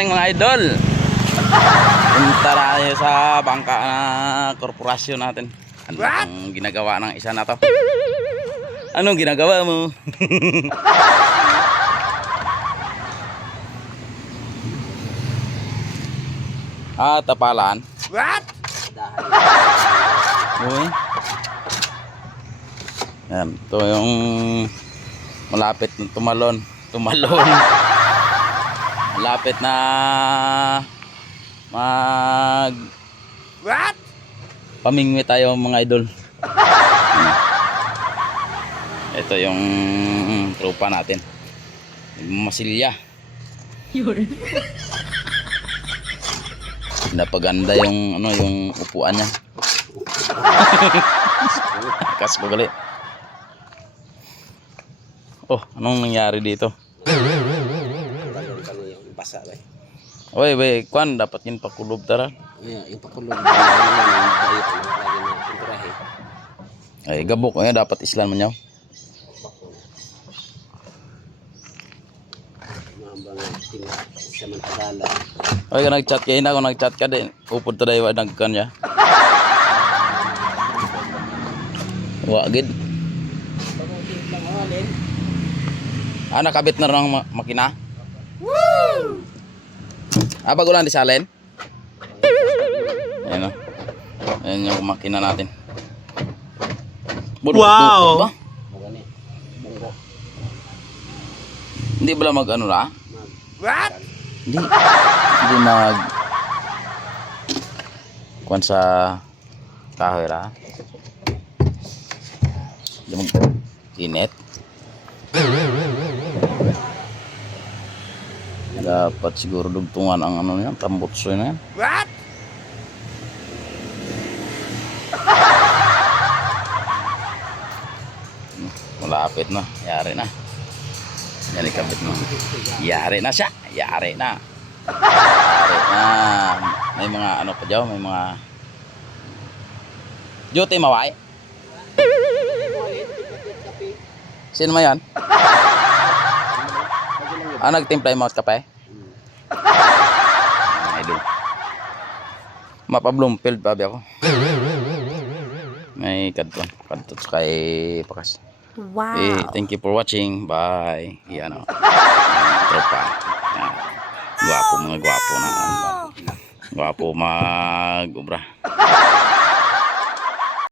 Mga idol, punta tayo sa bangka na korporasyon natin. Ano ang ginagawa ng isa na to? Anong ginagawa mo? Tapalan. What? Uy. Yan, ito yung malapit na tumalon. Malapit na What? pamingwi tayo mga idol. Ito yung tropa natin. Masilya. Napaganda yung yung upuan niya. Kas ko gali. Oh, anong nangyari dito? Basa ba? Oy, kwan dapat yung pakulob tara. Yung pakulog. Ay, gabok ay dapat islan man yaw. Oy, ka nag-chat kay na, kung nag-chat ka din. Upod ta dayo nagkan ya. Wa gid. Nakabit na rin ang makina. Woo! Bago lang di salin. Ayan o. Ayan yung makina natin. Wow! Ba? Hindi ba lang mag ano na? What? Hindi mag kuwan sa kahoy ra. Hindi mag init. Dapat siguro dugtungan ang ano niyan, tambutso na yan. What? Malapit na, yari na. Yan ikabit mo. Yari na siya, yari na. Yari na. May mga ano pa dyan, may mga duty mawai. Sino mo yan? Nagtimpla yung mga kape? Idol. Mapa Bloomfield pa ako. May kadto kay Pakas. Wow. Thank you for watching. Bye. Yan o. Tropa. Yan. Gwapo, mga gwapo na. Gwapo mag-ubra.